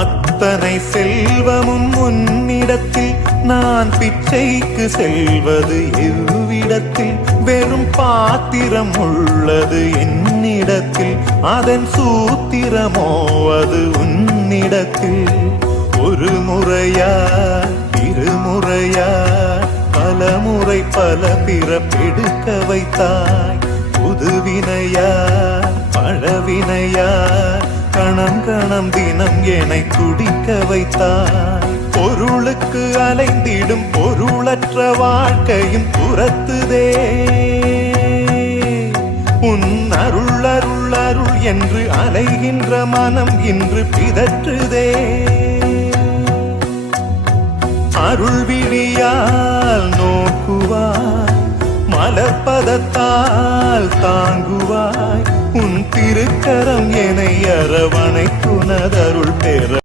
அத்தனை செல்வமும் உன்னிடத்தில், நான் பிச்சைக்கு செல்வது எவ்விடத்தில்? வெறும் பாத்திரம் உள்ளது என்னிடத்தில், அதன் சூத்திரமோ அது உன்னிடத்தில். ஒரு முறையா இருமுறையா பல முறை பல பிறப்பெடுக்க வைத்தாய். புதுவினையா பழவினையா கணம் கணம் தினம் என்னை துடிக்க வைத்தாய். பொருளுக்கு அலைந்திடும் பொருளற்ற வாழ்க்கையும் துரத்துதே. உன் அருள் அருள் அருள் என்று அலைகின்ற மனம் இன்று பிதற்றுதே. அருள் விழியால் நோக்குவாய், மலர்பதத்தால் தாங்குவாய். உன் திருக்கரம் என்னை அரவணைத்துனதருள் பெற